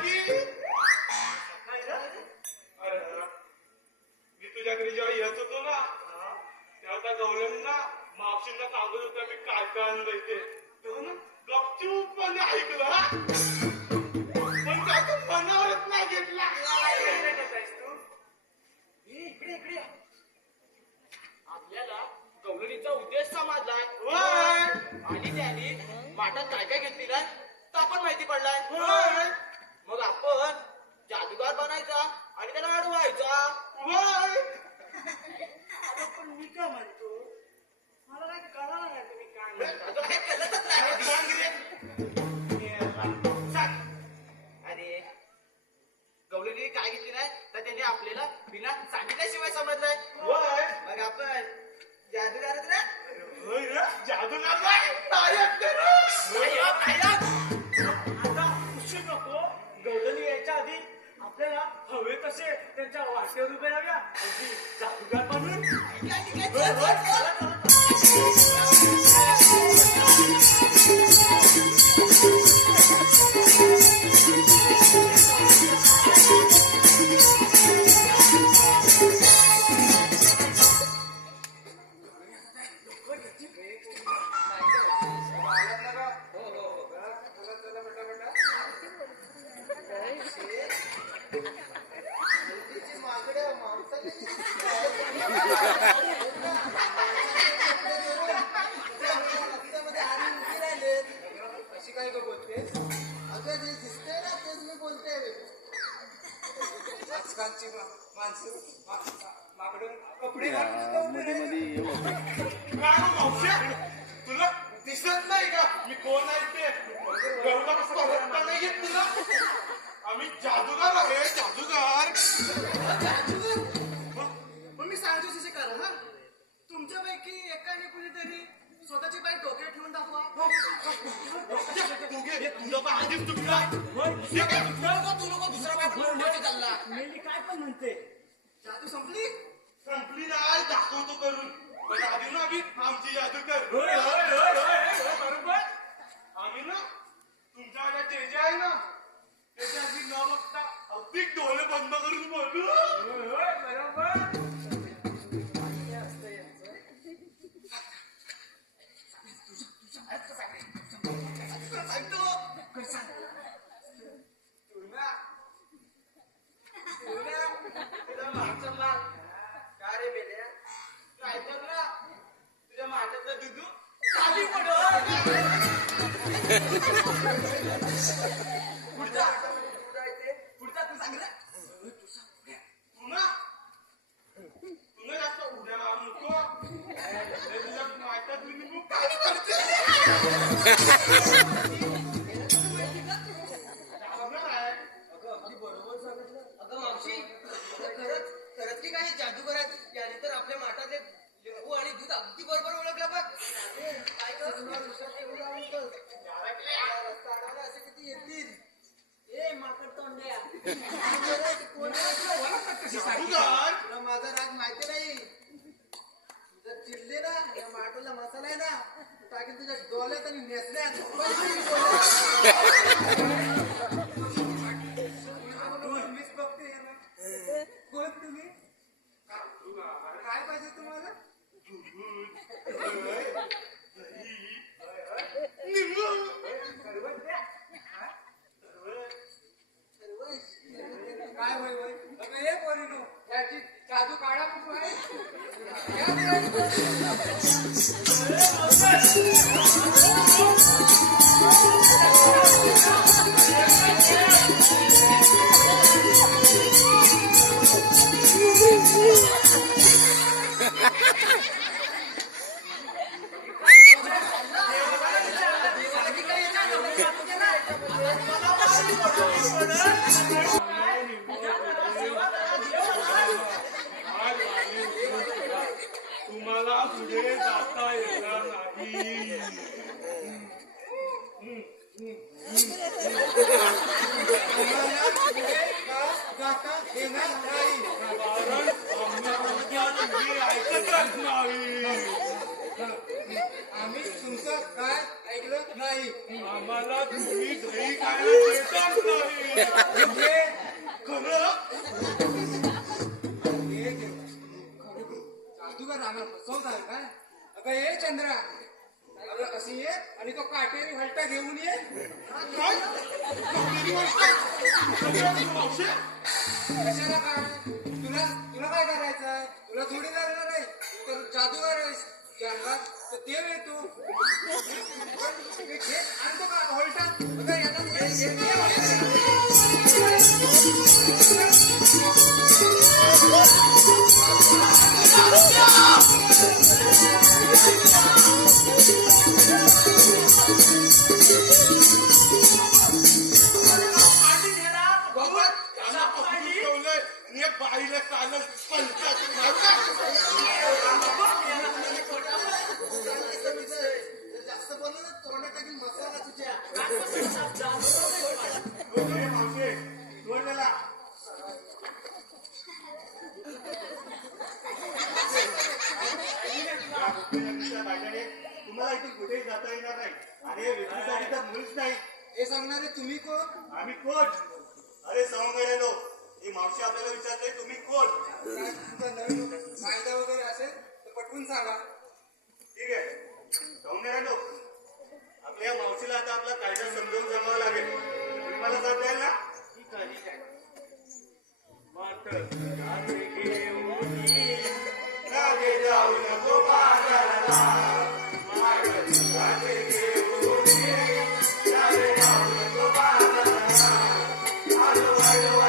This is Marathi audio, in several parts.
की अरे मी तुझ्या घरी जेव्हा येत होतो ना तेव्हा त्या गौरवना मावशींना सांगत होत्या मी काय काय आणलंय ते तेव्हा ना गपचूपपणे ऐकलं पण काय तू मनावरच नाही घेतला. इकडे इकडे आपल्याला गौरीचा उद्देश समजलाय आणि त्यांनी माठात काय काय घेतलेलं आहे तर आपण माहिती पडलाय. मग आपण जादूगार बनायचा आणि त्याला अडवायचा. पण मी काय म्हणतो मला काय कळालं नाही तुम्ही काय म्हणता. अरे गौरीने काय घेतली नाही तर त्यांनी आपल्याला बिना सांगितल्याशिवाय समजलंय. मग आपण जादूगारच ना. जादूगार आता उशीर नको. गौडनी यायच्या आधी आपल्याला हवे तसे त्यांच्या वाटेवर उभे राहूया अगदी जादूगार बनून. तुला दिसत नाही का मी कोण आहे ते एवढा कसं नाही घेत तुला. आम्ही जादूगार आहे जादूगार. पण मी सांगतो तसे करा हा. तुमच्यापैकी एकाने कुणीतरी स्वतःची बाई डोक्यात ठेवून दाखवा. तुझा पण आधीच चुकला. तू नको दुसरा बाई चालला. मी काय पण म्हणते जादू संपली नाही दाखवतो करून पण आधी ना आम्ही आमची जादू कर. बरोबर. आम्ही ना तुमच्या जे जे आहे ना त्याची आधी न बघता अगदी डोळे बंद करून बोलू. बरोबर. तुझ्या माझ्यातलं दुधू खाली पड. पुढचा तू सांग रे. तुला जास्त उड्या मारू नको. तुझ्या माहिती मी खूप खाली पडते. अगं मावशी खरंच की काय जादूगारात याने तर आपल्या माठातले लिंबू आणि दूध अगदी बरोबर ओळखलं बघ. काय असे किती येतील. ए माकड तोंड्या माझा राग माहिती नाही. जर चिडले ना या माठाला मसाला आहे ना टाकेल तुझ्या डोळ्यात आणि नेसण्यात. मीच बघते ना. कोण तुम्ही काय पाहिजे तुम्हाला. काय होय होय हे बोलू याची जादू काढा कुठं आहे. तुम्हाला पुढे जाता येणार नाही. जाता येणार नाही कारण आम्ही ऐकतच नाही. आम्ही तुमचं काय ऐकलं नाही. आम्हाला तुम्ही घरी काय देतच नाही. खरं जादूगार राहणार फसवणार काय अगं ये चंद्रा अगं अशी ये आणि तो काटेरी हलटा घेऊन ये काय काटेरी वाजता? मावशी कशाला काय तुला तुला काय करायचंय तुला थोडी लागणार आहे तू तर जादूगार आहेस जंगलात तर देव येतो घे आणतो का हलटा अगं याला त्याला पकडून ठेवलंय आणि या बाईला चालत पंचायत मारू का? जास्त बोललं ना तोंडात टाकीन मसाला तुझ्या मावशी सोड त्याला. या मुख्यमंत्र्यांच्या बायकाने तुम्हाला इथून कुठेही जाता येणार नाही आणि हे विक्रीसाठी तर मुळीच नाही. हे सांगणारे तुम्ही कोण आम्ही कोण? अरे सवंगड्यानो, ही मावशी आपल्याला विचारते तुम्ही कोण? काय तुमचा नवीन कायदा वगैरे असेल तर पटवून सांगा ठीक आहे सवंगड्यानो, आपल्या या मावशीला आता आपला कायदा समजावून सांगावा लागेल. तुम्ही मला सांगता येईल ना? ठीक आहे ठीक आहे मागे जाऊ नको बाजाराला, मागे घेऊन ये. मागे जाऊ नको बाजाराला, हळूहळू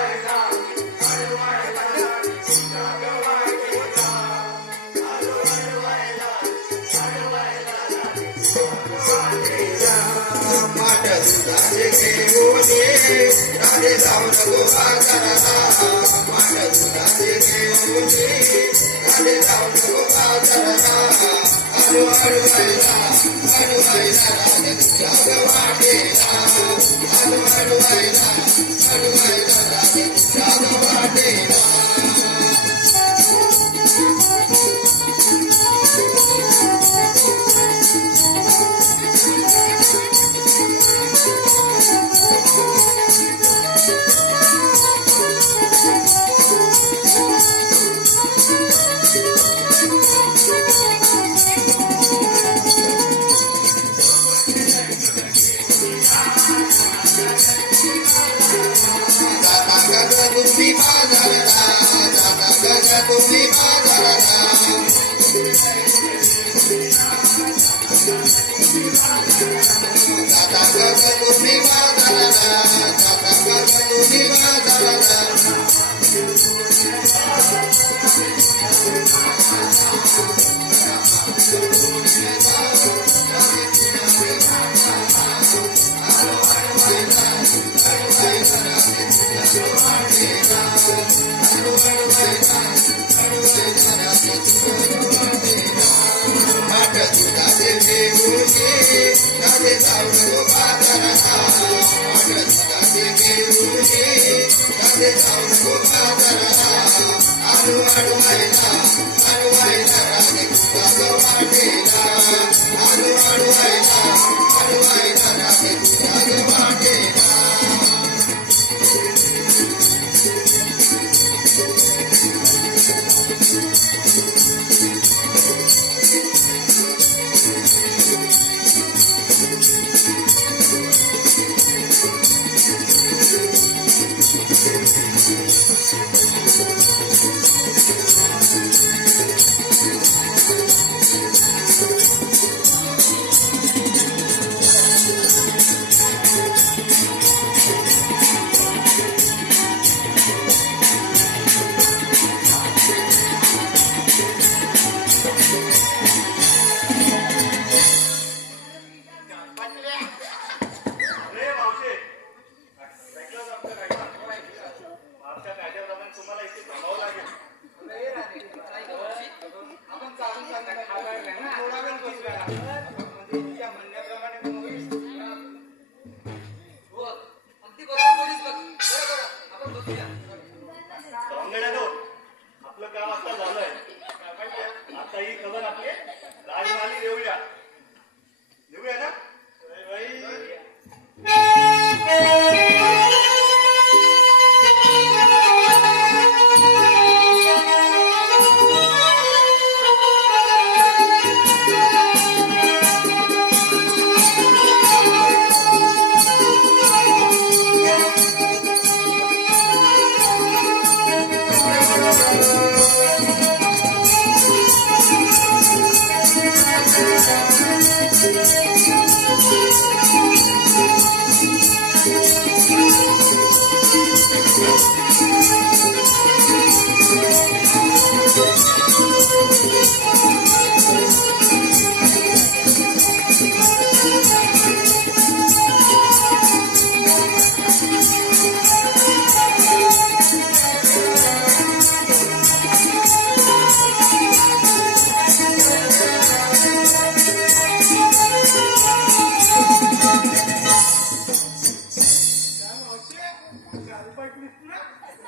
काल पटलीस ना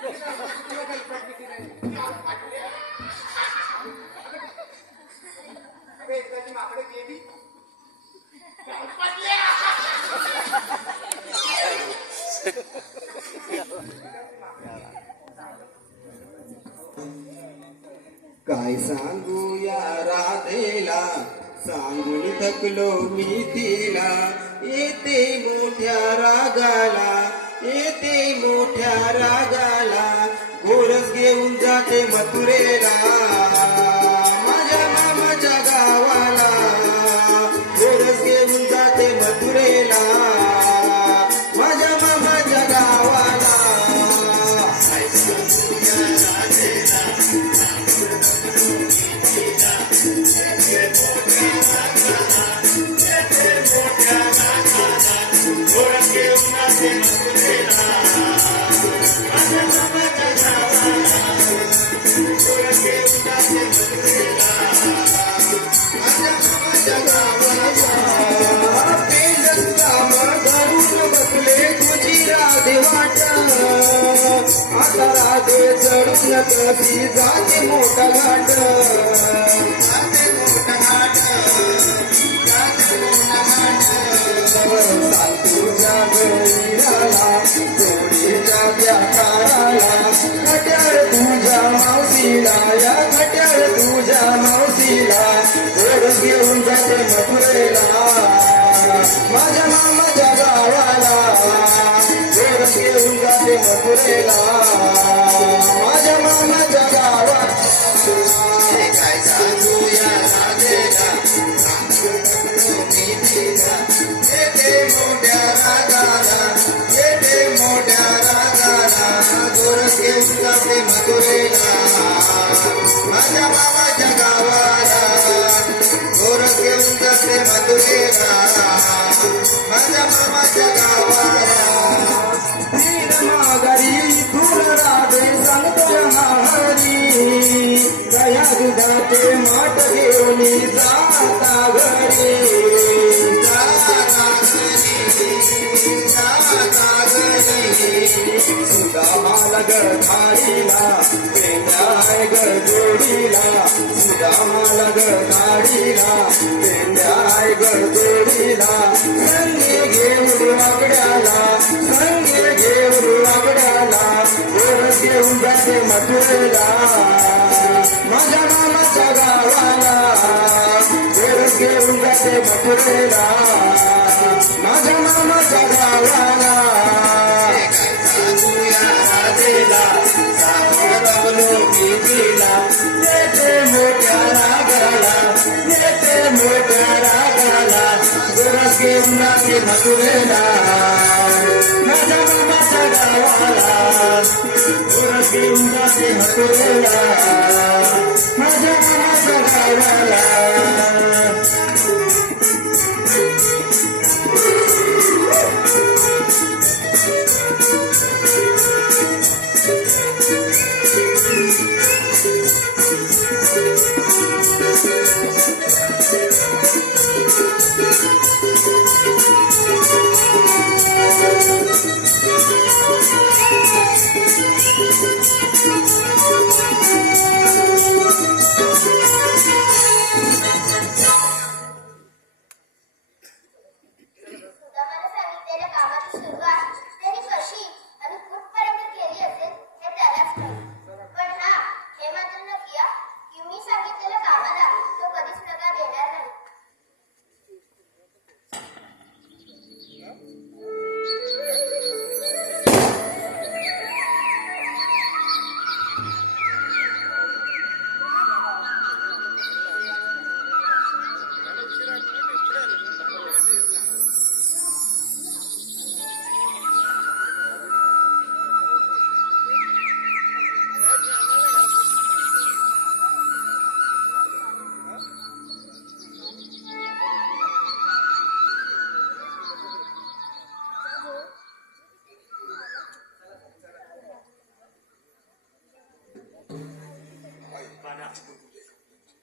तुला कल्पना किती नाही काल पटल्या अबे एकदाची माकडे गेली काल पटल्या काय सांगू या राधेला सांगून थकलो मी तिला येते मोठ्या रागाला येते मोठ्या रागाला गोरस घेऊन जाते मथुरेला माझ्या मामाच्या गावाला गोरस घेऊन जाते मथुरेला माझ्या मामाच्या गावाला काय सांगू या राधेला आता राधे चढून कधी जाते मोठा घाट जाते मोठा घाट जाते मोठा घाट तुझ्या गैराला जोडीच्या त्या काराला खट्याळ तुझ्या मावशीला या खट्याळ तुझ्या मावशीला ओढ घेऊन जाते मथुरेला माझ्या मामाच्या गावाला ओढ घेऊन जाते मथुरेला माझ्या मामाच्या गावाला काय सांगू या राधेला येते मोठ्या रागाला येते मोठ्या रागाला गोरस घेऊन जाते मथुरेला माझ्या मामाच्या गावाला गोरस घेऊन जाते मथुरेला माझ्या मामाच्या गावाला माघारी तुला राधे सांगतो महारी दया दुधाचे माठ घेऊन जाता घरी जाता घरी सुधा माला गळाडीला पेंड्याय गळजोडीला सुधा माला गळाडीला पेंड्याय गळजोडीला संगे घेऊन वाकड्याला संगे घेऊन वाकड्याला गोरस घेऊन जाते मथुरेला माझ्या मामाच्या गावाला गोरस घेऊन जाते मथुरेला माझ्या मामाच्या गावाला येते मोठ्या रागाला येते मोठ्या रागाला गोरस घेऊन जाते मथुरेला माझ्या मामाच्या गावाला गोरस घेऊन जाते मथुरेला माझ्या मामाच्या गावाला सुदामाने सांगितलेल्या कामाची सुरुवात त्यांनी कशी आणि कुठपर्यंत केली असेल हे त्यालाच माहित. पण हा हे मात्र नक्की की मी सांगितलेल्या कामाला तो कधीच नकार देणार नाही.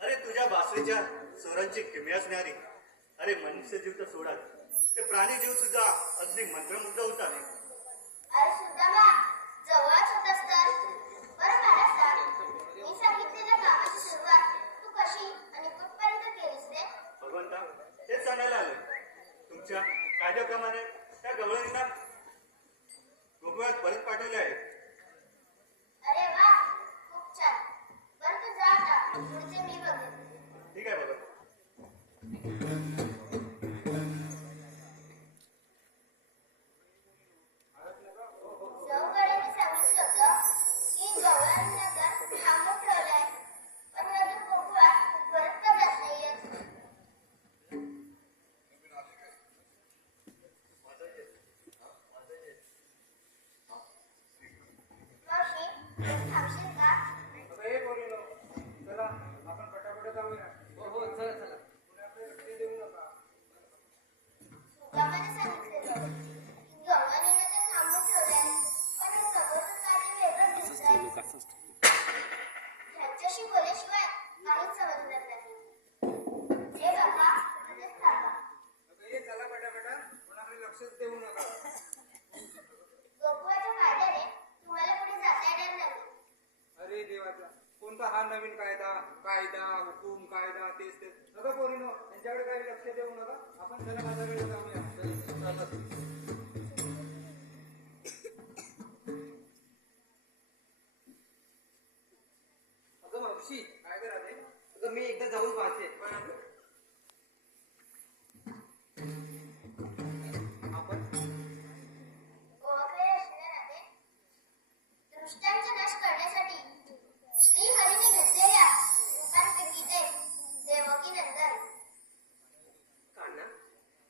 अरे तुझ्या बासरीच्या स्वरांची किमयाच न्यारी. अरे मनुष्य जीव तर सोडा, ते प्राणी जीव सुद्धा अगदी मंत्रमुग्ध होतात. अरे गोकुळात परत पाठवले आहे. अरे वा खूप छान. बरं तू जा आता, पुढचे मी बघेन. ठीक आहे बाबा. चौघड्याने सांगितलं होतं की गवळणनगर थांबून ठेवलंय, पण अजून गोकुळात परत का जात नाहीयेत? मावशी, तू थांबशील का? आता हे पोरीनो, चला आपण पटापट जाऊया. हो चला चला. कुणाकडे लक्ष देऊ नका. सुदामाने सांगितलेलं की गवळणीने तर थांबून ठेवलंय, पण समोरचं कार्य वेगळं दिसतंय. ह्यांच्याशी बोलल्याशिवाय काहीच समजणार नाही. हे बघा, इथेच थांबा. आता हे चला पटापटा, कुणाकडे लक्षच देऊ नका. गोकुळाच्या कायद्याने तुम्हाला पुढे जाता येणार नाही. अरे देवाचा, कोणता हा नवीन कायदा, कायदा हुकूम कायदा तेच तेच. नका पोरीनो, यांच्याकडे काही लक्ष देऊ नका. आपण चला बाजाराकडे जाऊया. अगं मावशी, काय करा ते? अगं मी एकदा जाऊन पाहते. आपण ओळखले असणार आहे. दृष्टांचा नाश करण्यासाठी श्रीहरीने घेतलेल्या रूपांपैकी एक देवकी नंदन.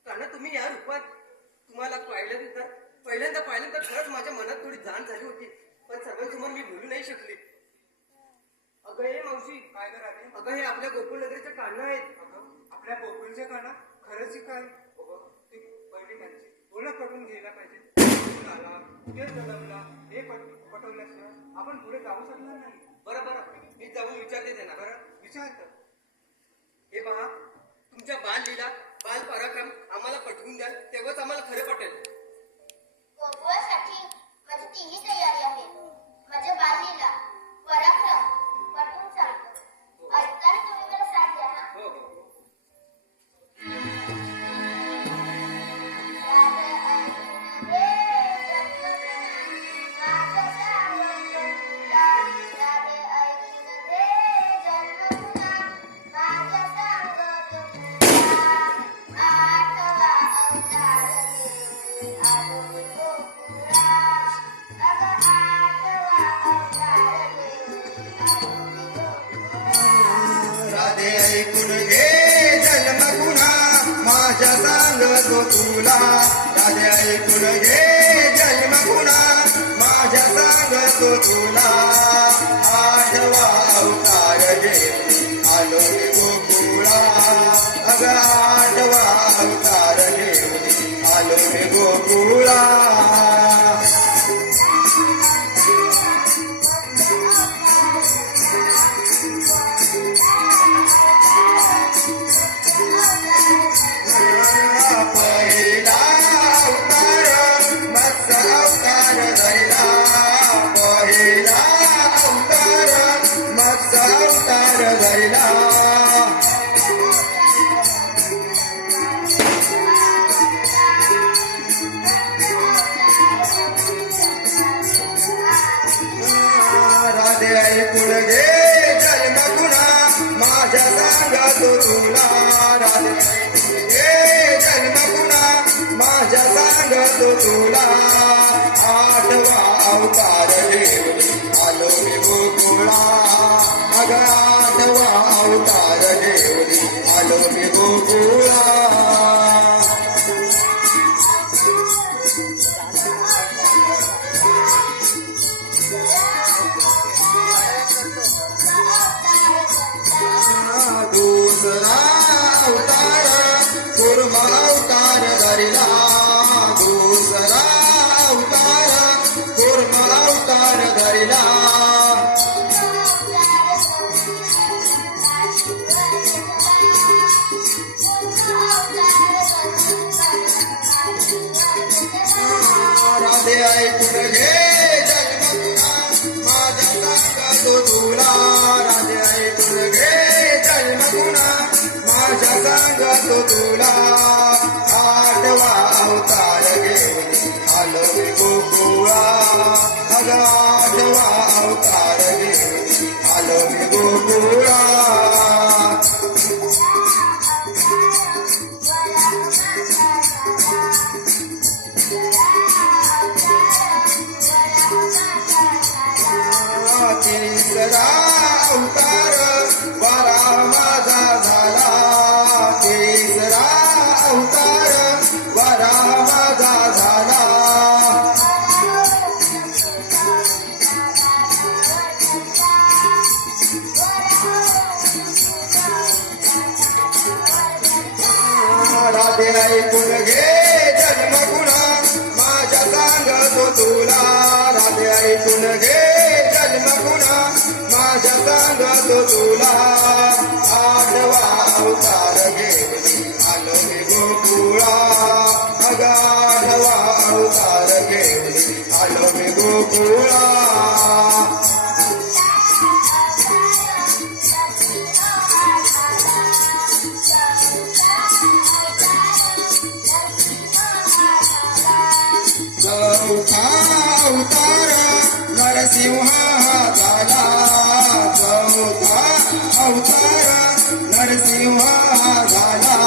कान्हा तुम्ही या रूपात तुम्हाला पहिल्यांदा पाहिलं तर खरंच माझ्या मनात थोडी जाण झाली होती, पण सर्वांसमोर मी बोलू नाही शकले. अगं हे मावशी, काय करा ते? अगं हे आपल्या गोकुळ नगरीचे कान्हा आहेत. आपल्या गोकुळचे काना खरंच काय? ती पहिली त्यांची ओळख पटवून घ्यायला पाहिजे. आला ते जलमला हे पटवल्याशिवाय आपण पुढे जाऊ शकणार नाही. बरं बरं, मी जाऊन विचारते त्यांना. बरं विचार तर. हे पहा, तुमच्या बाललीला बाल पराक्रम आम्हाला पटवून द्या, तेव्हाच आम्हाला खरे पटेल. गोकुळासाठी माझी तिन्ही तयारी आहे. माझ्या बाललीला पराक्रम पटवून सांगतो. ऐकताना तुम्ही मला साथ द्या ना. हो हो. राधे ऐकून घे जन्म पुन्हा माझ्या सांगतो तुला. राधे ऐकून घे जन्म पुन्हा माझ्या सांगतो तुला. आठवा अवतार घेऊन आलो मी गोकुळा. अग आठवा अवतार घेऊन आलो मी गोकुळा. पहिला अवतार मत्स्य अवतार धरला. पहिला अवतार मत्स्य अवतार धरला. राधे ऐकून घे जन्म पुन्हा माझ्या सांगतो तुला. राधे ऐकून घे जन्म पुन्हा माझ्या सांगतो तुला. आठवा अवतार घेऊन आलो मी गोकुळा. अग आठवा अवतार घेऊन आलो मी गोकुळा. दुसरा अवतार कुर्म अवतार धरला. दुसरा अवतार कुर्म अवतार धरला. राधे ऐकून घे जन्म पुन्हा माझ्या सांगतो तुला. राधे ऐकून घे जन्म पुन्हा माझ्या सांगतो तुला. आठवा अवतार घेऊन आलो मी गोकुळा. अग आठवा अवतार घेऊन आलो मी गोकुळा तिसरा अवतार वरा माझा झाला तिसरा अवतार वरा माझा झाला राधे ऐकून घे जन्म गुणा माझ्या सांगतो तुला राधे ऐकून घे जन्म गुणा माझ्या सांगतो तुला आठवा अवतार घेऊन आलो मी गोकुळा अग आठवा अवतार घेऊन आलो मी गोकुळा चौथा अवतार नरसिंहा झाला चौथा अवतार नरसिंहा झाला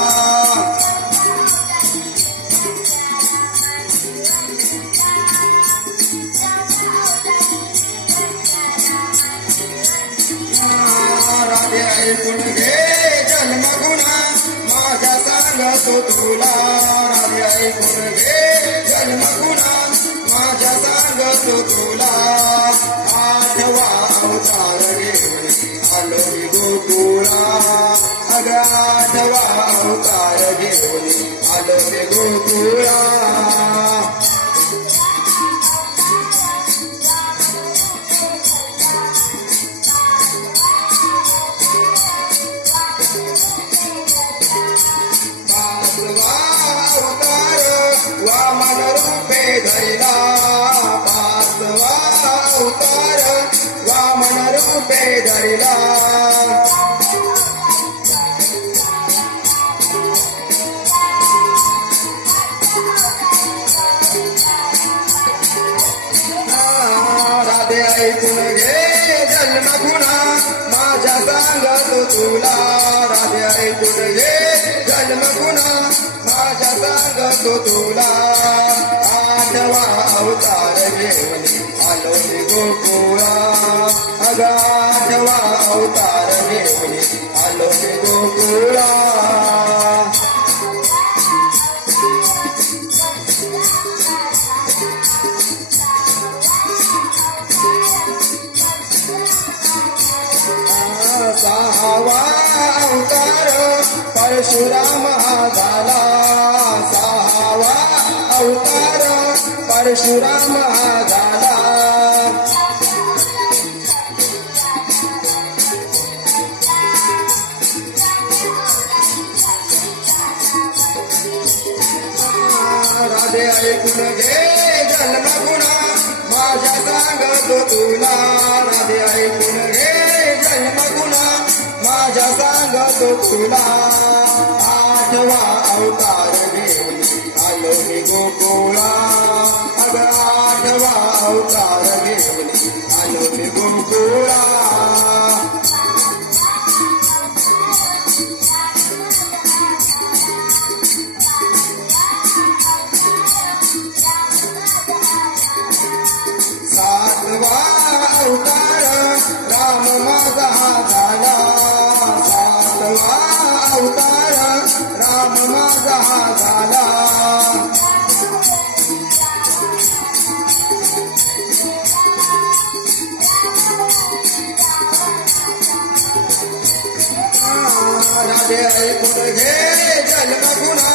राधे ऐकून घे जन्म गुणा माझ्या सांगतो तुला राधे ऐकून घे जन्म गुणा माझ्या सांगतो तुला आठवा अवतार घेऊन आलो मी गोकुळा अग आठवा अवतार घेऊन आलो मी गोकुळा वामन रूपे धरिला पाचवा अवतार वामन रूपे धरिला राधे ऐकून घे जन्म गुणा माझ्या सांगतो तुला राधे ऐकून घे जन्म गुणा माझ्या सांगतो तुला आठवा अवतार घेऊन आलो मी गोकुळा अग आठवा अवतार घेऊन आलो मी गोकुळा सहावा अवतार परशुराम हा झाला सहावा अवतार परशुराम हा झाला राधे ऐकून घे जन्म गुणा माझ्या सांगतो तुला राधे ऐकून घे जन्म गुणा माझ्या सांगतो तुला आठवा अवतार घेऊन आलो मी गोकुळा अग आठवा अवतार घेऊन आलो मी गोकुळा सातवा अवतार राम माझा झाला सातवा अवतार राम माझा झाला राधे ऐकून घे जन्म गुणा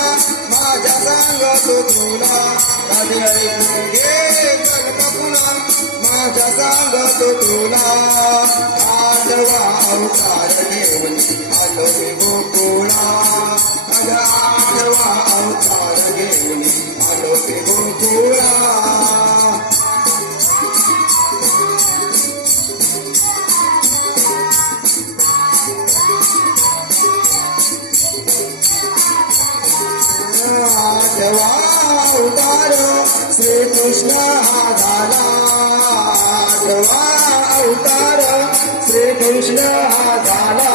माझ्या सांगतो तुला राधे ऐकून घे जन्म गुणा माझ्या सांगतो तुला आठवा अवतार घेऊन आलो मी गोकुळा अग आठवा अवतार घेऊन आलो मी गोकुळा आठवा अवतार श्रीकृष्ण हा झाला 8वा अवतार श्रीकृष्ण हा झाला